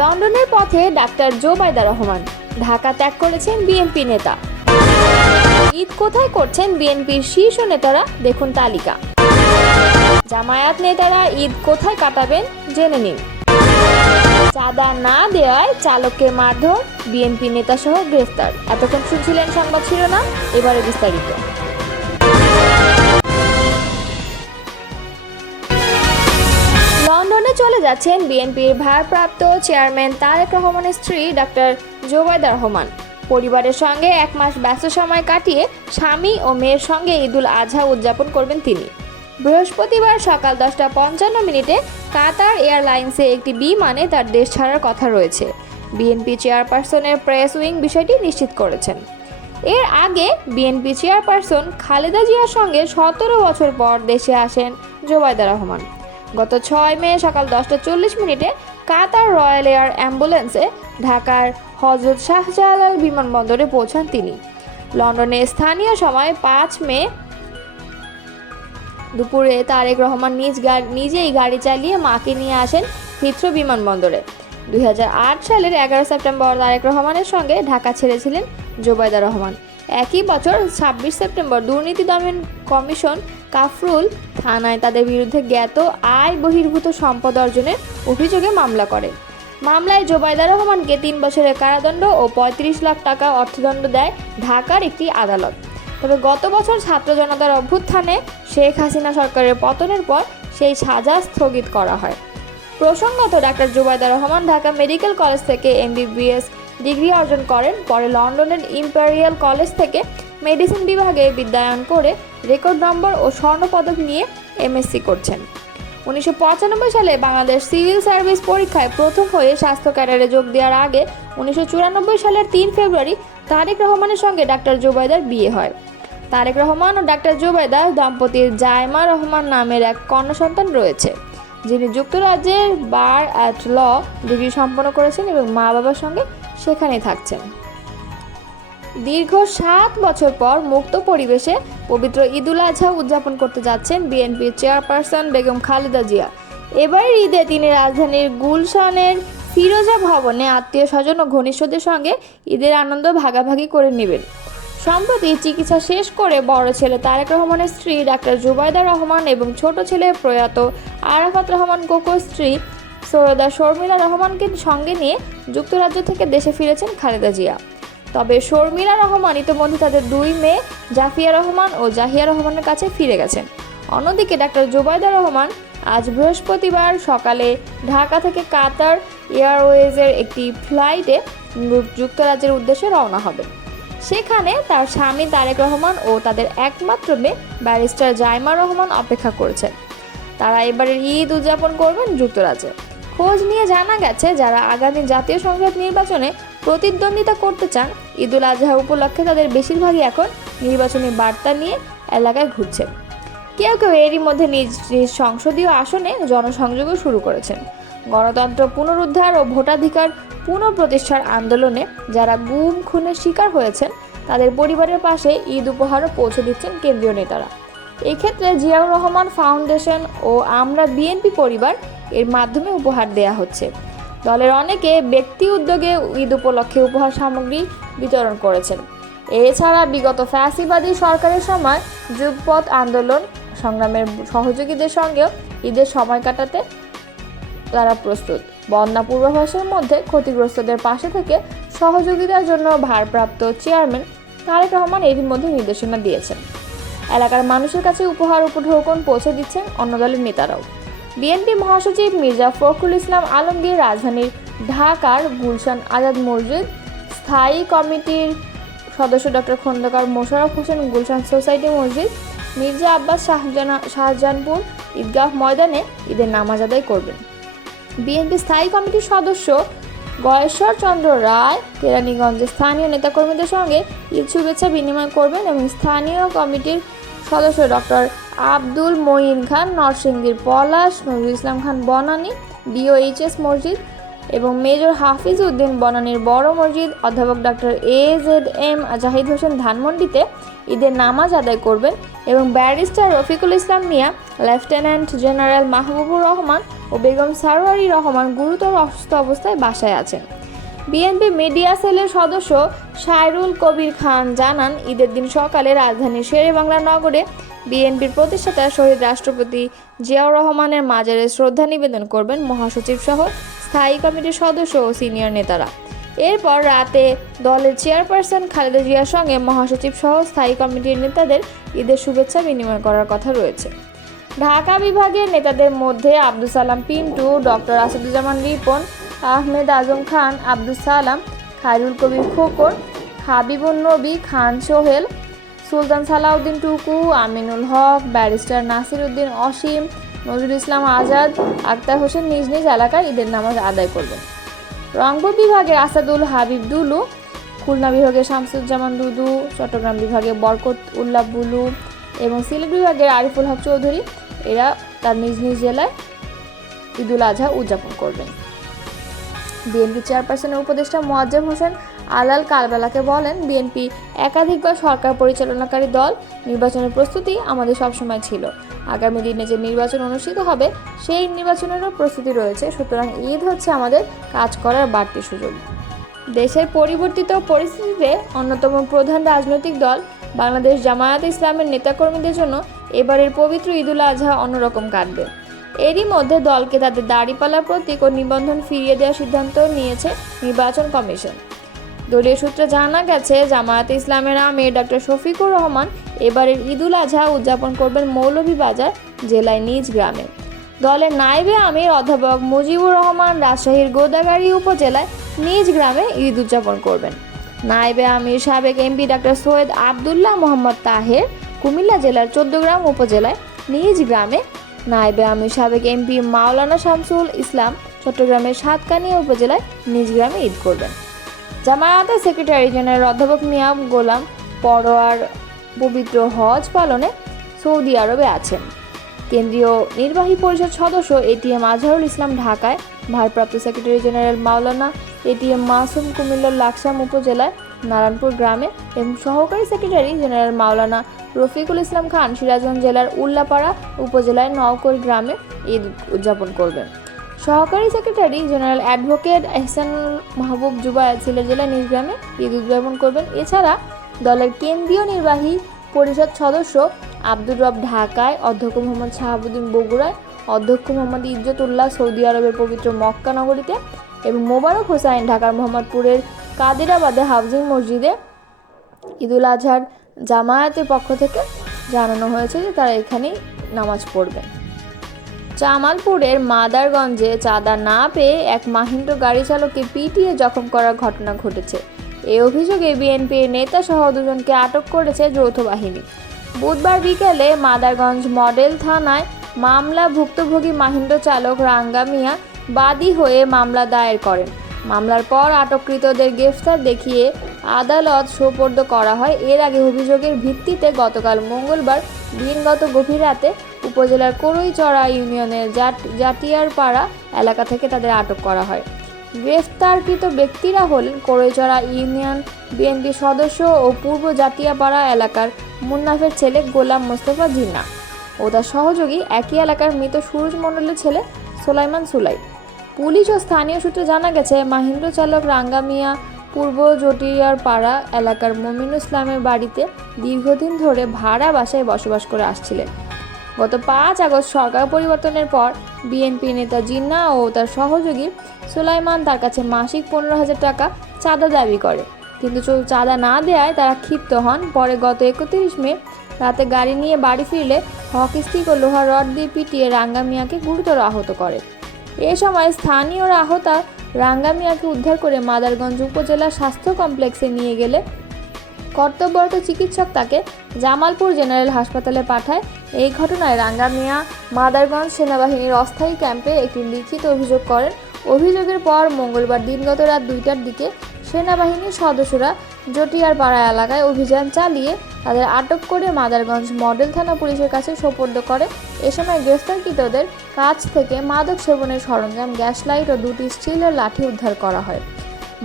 লন্ডনের পথে ডাক্তার জোবাইদা রহমান। ঢাকা ত্যাগ করেছেন বিএনপি নেতা। ঈদ কোথায় করছেন বিএনপির শীর্ষ নেতারা? দেখুন তালিকা। জামায়াত নেতারা ঈদ কোথায় কাটাবেন জেনে নিন। চাঁদা না দেওয়ায় চালককে মারধর, বিএনপি নেতা সহ গ্রেফতার। এতক্ষণ শুনছিলেন সংবাদ শিরোনাম, এবারে বিস্তারিত। যাচ্ছেন বিএনপির ভারপ্রাপ্ত চেয়ারম্যান তারেক রহমানের স্ত্রী ডাক্তার জোবায়দা রহমান। পরিবারের সঙ্গে এক মাস ব্যস্ত সময় কাটিয়ে স্বামী ও মেয়ের সঙ্গে ঈদুল আজহা উদযাপন করবেন তিনি। বৃহস্পতিবার সকাল দশটা পঞ্চান্ন মিনিটে কাতার এয়ারলাইন্সে একটি বিমানে তার দেশ ছাড়ার কথা রয়েছে। বিএনপি চেয়ারপারসনের প্রেস উইং বিষয়টি নিশ্চিত করেছেন। এর আগে বিএনপি চেয়ারপারসন খালেদা জিয়ার সঙ্গে সতেরো বছর পর দেশে আসেন জোবায়দা রহমান। গত ছয় মে সকাল দশটা চল্লিশ মিনিটে কাতার রয়্যাল এয়ার অ্যাম্বুলেন্সে ঢাকার হজরত শাহজালাল বিমানবন্দরে পৌঁছান তিনি। লন্ডনে স্থানীয় সময় পাঁচ মে দুপুরে তারেক রহমান নিজ নিজেই গাড়ি চালিয়ে মাকে নিয়ে আসেন হিথ্রো বিমানবন্দরে। দুই হাজার আট সালের এগারো সেপ্টেম্বর তারেক রহমানের সঙ্গে ঢাকা ছেড়েছিলেন জোবায়দা রহমান। একই বছর ছাব্বিশ সেপ্টেম্বর দুর্নীতি দমন কমিশন কাফরুল থানায় তাদের বিরুদ্ধে জ্ঞাত আয় বহির্ভূত সম্পদ অর্জনের অভিযোগে মামলা করে। মামলায় জোবায়দা রহমানকে তিন বছরের কারাদণ্ড ও পঁয়ত্রিশ লাখ টাকা অর্থদণ্ড দেয় ঢাকার একটি আদালত। তবে গত বছর ছাত্র জনতার অভ্যুত্থানে শেখ হাসিনা সরকারের পতনের পর সেই সাজা স্থগিত করা হয়। প্রসঙ্গত, doctor Zubaida Rahman Dhaka medical college থেকে এমবিবিএস ডিগ্রি অর্জন করেন। পরে লন্ডনের ইম্পেরিয়াল কলেজ থেকে মেডিসিন বিভাগে বিদ্যায়ন করে রেকর্ড নম্বর ও স্বর্ণপদক নিয়ে এমএসসি করছেন। উনিশশো পঁচানব্বই সালে বাংলাদেশ সিভিল সার্ভিস পরীক্ষায় প্রথম হয়ে স্বাস্থ্য ক্যাডারে যোগ দেওয়ার আগে উনিশশো চুরানব্বই সালের তিন ফেব্রুয়ারি তারেক রহমানের সঙ্গে ডাক্তার জুবাইদার বিয়ে হয়। তারেক রহমান ও ডাক্তার জুবাইদা দম্পতির জায়মা রহমান নামের এক কন্যা সন্তান রয়েছে, যিনি যুক্তরাজ্যের বার অ্যাট ল ডিগ্রি সম্পন্ন করেছেন এবং মা বাবার সঙ্গে সেখানেই থাকছেন। দীর্ঘ সাত বছর পর মুক্ত পরিবেশে পবিত্র ঈদুল আজহা উদযাপন করতে যাচ্ছেন বিএনপির চেয়ারপারসন বেগম খালেদা জিয়া। এবারের ঈদে তিনি রাজধানীর গুলশানের ফিরোজা ভবনে আত্মীয় স্বজন ও ঘনিষ্ঠদের সঙ্গে ঈদের আনন্দ ভাগাভাগি করে নেবেন। সম্প্রতি চিকিৎসা শেষ করে বড় ছেলে তারেক রহমানের স্ত্রী ডাক্তার জুবাইদা রহমান এবং ছোট ছেলে প্রয়াত আরাফাত রহমান কোকোর স্ত্রী সৈয়দা শর্মিলা রহমানকে সঙ্গে নিয়ে যুক্তরাজ্য থেকে দেশে ফিরেছেন খালেদা জিয়া। তবে শর্মিলা রহমান ইতিমধ্যে তাদের দুই মেয়ে, জাফিয়া রহমান ও জাহিয়া রহমানের কাছে ফিরে গেছেন। অন্যদিকে ডাক্তার জুবাইদা রহমান আজ বৃহস্পতিবার সকালে ঢাকা থেকে কাতার এয়ারওয়েজের একটি ফ্লাইটে যুক্তরাজ্যের উদ্দেশ্যে রওনা হবেন। সেখানে তার স্বামী তারেক রহমান ও তাদের একমাত্র মেয়ে ব্যারিস্টার জাইমা রহমান অপেক্ষা করছেন। তারা এবারের ঈদ উদযাপন করবেন যুক্তরাজ্যে। খোঁজ নিয়ে জানা গেছে, যারা আগামী জাতীয় সংসদ নির্বাচনে প্রতিদ্বন্দ্বিতা করতে চান, ঈদুল আজহা উপলক্ষে তাদের বেশিরভাগই এখন নির্বাচনী বার্তা নিয়ে এলাকায় ঘুরছেন। কেউ কেউ এরই মধ্যে নিজ নিজ সংসদীয় আসনে জনসংযোগও শুরু করেছেন। গণতন্ত্র পুনরুদ্ধার ও ভোটাধিকার পুনঃপ্রতিষ্ঠার আন্দোলনে যারা গুম, খুনের শিকার হয়েছেন, তাদের পরিবারের পাশে ঈদ উপহারও পৌঁছে দিচ্ছেন কেন্দ্রীয় নেতারা। এক্ষেত্রে জিয়াউর রহমান ফাউন্ডেশন ও আমরা বিএনপি পরিবার এর মাধ্যমে উপহার দেয়া হচ্ছে। দলের অনেকে ব্যক্তি উদ্যোগে ঈদ উপলক্ষে উপহার সামগ্রী বিতরণ করেছেন। এছাড়া বিগত ফ্যাসিবাদী সরকারের সময় যুগপথ আন্দোলন, সংগ্রামের সহযোগীদের সঙ্গেও ঈদের সময় কাটাতে তারা প্রস্তুত। বন্যা পূর্বাভাসের মধ্যে ক্ষতিগ্রস্তদের পাশে থেকে সহযোগিতার জন্য ভারপ্রাপ্ত চেয়ারম্যান তারেক রহমান এরই মধ্যে নির্দেশনা দিয়েছেন। এলাকার মানুষের কাছে উপহার উপঢৌকন পৌঁছে দিচ্ছেন অন্য দলের নেতারাও। বিএনপি মহাসচিব মির্জা ফখরুল ইসলাম আলমগীর রাজধানীর ঢাকার গুলশান আজাদ মসজিদ, স্থায়ী কমিটির সদস্য ডক্টর খন্দকার মোশারফ হোসেন গুলশান সোসাইটি মসজিদ, মির্জা আব্বাস শাহজানা, শাহজাহানপুর ঈদগাহ ময়দানে ঈদের নামাজ আদায় করবেন। বিএনপি স্থায়ী কমিটির সদস্য গয়েশ্বর চন্দ্র রায় কেরানীগঞ্জের স্থানীয় নেতাকর্মীদের সঙ্গে ঈদ শুভেচ্ছা বিনিময় করবেন এবং স্থানীয় কমিটির সদস্য ডক্টর আব্দুল মঈন খান, নরসিংদীর পলাশ, নজরুল ইসলাম খান বনানী ডিওএইচএস মসজিদ এবং মেজর হাফিজ উদ্দিন বনানীর বড় মসজিদ অধ্যাপক doctor A Z M Zahid Hossain ধানমন্ডিতে ঈদের নামাজ আদায় করবেন এবং barrister Rafiqul Islam Mia, lieutenant general Mahbubur Rahman ও বেগম সারোয়ারি রহমান গুরুতর অসুস্থ অবস্থায় বাসায় আছেন। বিএনপি মিডিয়া সেলের সদস্য সাইরুল কবির খান জানান, ঈদের দিন সকালে রাজধানীর শেরেবাংলা নগরে বিএনপির প্রতিষ্ঠাতা শহীদ রাষ্ট্রপতি জিয়াউর রহমানের মাজারে শ্রদ্ধা নিবেদন করবেন মহাসচিব সহ স্থায়ী কমিটির সদস্য ও সিনিয়র নেতারা। এরপর রাতে দলের চেয়ারপারসন খালেদা জিয়ার সঙ্গে মহাসচিব সহ স্থায়ী কমিটির নেতাদের ঈদের শুভেচ্ছা বিনিময় করার কথা রয়েছে। ঢাকা বিভাগের নেতাদের মধ্যে আব্দুল সালাম, পিন্টু, ডক্টর আসাদুজ্জামান রিপন আহমেদ আজম খান, আব্দুল সালাম, খায়রুল কবির খোকন হাবিবুন নবী, খান সোহেল, সুলতান সালাউদ্দিন টুকু, আমিনুল হক, ব্যারিস্টার নাসির উদ্দিন অসীম, নজরুল ইসলাম আজাদ, আক্তার হোসেন নিজ নিজ এলাকায় ঈদের নামাজ আদায় করবেন। রংপুর বিভাগের আসাদুল হাবিব দুলু, খুলনা বিভাগে শামসুজ্জামান দুদু, চট্টগ্রাম বিভাগে বরকত উল্লাহ বুলু এবং সিলেট বিভাগের আরিফুল হক চৌধুরী, এরা তার নিজ নিজ জেলায় ঈদুল আজহা উদযাপন করবেন। বিএনপি চেয়ারপারসনের উপদেষ্টা মোয়াজ্জেম হোসেন আলাল কালবেলাকে বলেন, বিএনপি একাধিকবার সরকার পরিচালনাকারী দল, নির্বাচনের প্রস্তুতি আমাদের সবসময় ছিল। আগামী দিনে যে নির্বাচন অনুষ্ঠিত হবে, সেই নির্বাচনেরও প্রস্তুতি রয়েছে। সুতরাং ঈদ হচ্ছে আমাদের কাজ করার বাড়তি সুযোগ। দেশের পরিবর্তিত পরিস্থিতিতে অন্যতম প্রধান রাজনৈতিক দল বাংলাদেশ জামায়াত ইসলামের নেতাকর্মীদের জন্য এবারের পবিত্র ঈদুল আজহা অন্যরকম কাটবে। এরই মধ্যে দলকে তাদের দাড়িপাল্লা প্রতীক ও নিবন্ধন ফিরিয়ে দেওয়ার সিদ্ধান্ত নিয়েছে নির্বাচন কমিশন। দলীয় সূত্রে জানা গেছে, জামায়াতে ইসলামের আমির ডক্টর শফিকুর রহমান এবারের ঈদুল আজহা উদযাপন করবেন মৌলভীবাজার জেলায় নিজ গ্রামে। দলের নাইবে আমির অধ্যাপক মুজিবুর রহমান রাজশাহীর গোদাগাড়ি উপজেলায় নিজ গ্রামে ঈদ উদযাপন করবেন। নাইবে আমির সাবেক এমপি ডাক্তার সৈয়দ আবদুল্লাহ মোহাম্মদ তাহের কুমিল্লা জেলার চোদ্দগ্রাম উপজেলায় নিজ গ্রামে নাইবে আমির সাবেক এমপি মাওলানা শামসুল ইসলাম চট্টগ্রামের সাতকানিয়া উপজেলায় নিজ গ্রামে ঈদ করবেন। জামায়াতের সেক্রেটারি জেনারেল অধ্যাপক মিয়া গোলাম পরোয়ার পবিত্র হজ পালনে সৌদি আরবে আছেন। কেন্দ্রীয় নির্বাহী পরিষদ সদস্য এটিএম আজহারুল ইসলাম ঢাকায় ভারপ্রাপ্ত secretary general Maulana ATM Masum কুমিল্লার লাকসাম উপজেলায় নারায়ণপুর গ্রামে এবং সহকারী সেক্রেটারি জেনারেল মাওলানা রফিকুল ইসলাম খান সিরাজগঞ্জ জেলার উল্লাপাড়া উপজেলায় নওকর গ্রামে ঈদ উদযাপন করবেন। সহকারী secretary general advocate Ehsanul Mahbub Zubair Sylhet জেলার নিজ গ্রামে ঈদ উদযাপন করবেন। এছাড়া দলের কেন্দ্রীয় নির্বাহী পরিষদ সদস্য আব্দুর রব ঢাকায়, অধ্যক্ষ মোহাম্মদ শাহাবুদ্দিন বগুড়ায়, অধ্যক্ষ মোহাম্মদ ইজ্জতুল্লাহ সৌদি আরবের পবিত্র মক্কা নগরীতে এবং মোবারক হোসাইন ঢাকার মোহাম্মদপুরের কাদিরাবাদে হাউজিং মসজিদে ঈদুল আজহার জামায়াতের পক্ষ থেকে জানানো হয়েছে যে তারা এখানেই নামাজ পড়বে। জামালপুরের মাদারগঞ্জে চাঁদা না পেয়ে এক মাহিন্দ্র গাড়ি চালককে পিটিয়ে জখম করার ঘটনা ঘটেছে। এই অভিযোগে বিএনপির নেতা সহ দুজনকে আটক করেছে যৌথ বাহিনী। বুধবার বিকেলে মাদারগঞ্জ মডেল থানায় মামলা ভুক্তভোগী মাহিন্দ্র চালক রাঙ্গা মিয়া বাদী হয়ে মামলা দায়ের করেন। মামলার পর আটককৃতদের গ্রেফতার দেখিয়ে আদালত সোপর্দ করা হয়। এর আগে অভিযোগের ভিত্তিতে গতকাল মঙ্গলবার, দিনগত গভীর রাতে উপজেলার করইচড়া ইউনিয়নের জাট জাটিয়ারপাড়া এলাকা থেকে তাদের আটক করা হয়। গ্রেফতারকৃত ব্যক্তিরা হলেন করইচড়া ইউনিয়ন বিএনপি সদস্য ও পূর্ব জাটিয়াপাড়া এলাকার মুন্নাফের ছেলে গোলাম মোস্তফা জিন্না ও তার সহযোগী একই এলাকার মৃত সুরজ মণ্ডলের ছেলে সোলাইমান সুলাই। পুলিশ ও স্থানীয় সূত্রে জানা গেছে, মাহিন্দ্র চালক রাঙ্গা মিয়া পূর্ব জটিয়ার পাড়া এলাকার মমিনুল ইসলামের বাড়িতে দীর্ঘদিন ধরে ভাড়া বাসায় বসবাস করে আসছিলেন। গত পাঁচ আগস্ট সরকার পরিবর্তনের পর বিএনপি নেতা জিন্না ও তার সহযোগী সুলাইমান তার কাছে মাসিক পনেরো হাজার টাকা চাঁদা দাবি করে। কিন্তু চাঁদা না দেওয়ায় তারা ক্ষিপ্ত হন। পরে গত একত্রিশ মে রাতে গাড়ি নিয়ে বাড়ি ফিরলে হকি স্টিক ও লোহার রড দিয়ে পিটিয়ে রাঙ্গা মিয়াকে গুরুতর আহত করে। এ সময় স্থানীয়রা আহতা রাঙ্গামিয়াকে উদ্ধার করে মাদারগঞ্জ উপজেলা স্বাস্থ্য কমপ্লেক্সে নিয়ে গেলে কর্তব্যরত চিকিৎসক তাকে জামালপুর জেনারেল হাসপাতালে পাঠায়। এই ঘটনায় রাঙ্গা মিয়া মাদারগঞ্জ সেনাবাহিনীর অস্থায়ী ক্যাম্পে একটি লিখিত অভিযোগ করেন। অভিযোগের পর মঙ্গলবার দিনগত রাত দুইটার দিকে সেনাবাহিনীর সদস্যরা জটিয়ারপাড়া এলাকায় অভিযান চালিয়ে তাদের আটক করে মাদারগঞ্জ মডেল থানা পুলিশের কাছে সোপর্দ করে। এ সময় গ্রেফতারকৃতদের কাছ থেকে মাদক সেবনের সরঞ্জাম গ্যাস লাইট ও দুটি স্টিলের লাঠি উদ্ধার করা হয়।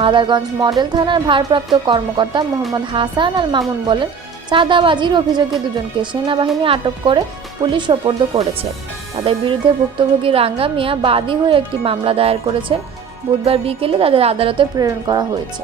মাদারগঞ্জ মডেল থানার ভারপ্রাপ্ত কর্মকর্তা মোহাম্মদ হাসান আল মামুন বলেন, চাঁদাবাজির অভিযোগে দুজনকে সেনাবাহিনী আটক করে পুলিশ সোপর্দ করেছে। তাদের বিরুদ্ধে ভুক্তভোগী রাঙ্গা মিয়া বাদী হয়ে একটি মামলা দায়ের করেছেন। বুধবার বিকেলে তাদের আদালতে প্রেরণ করা হয়েছে।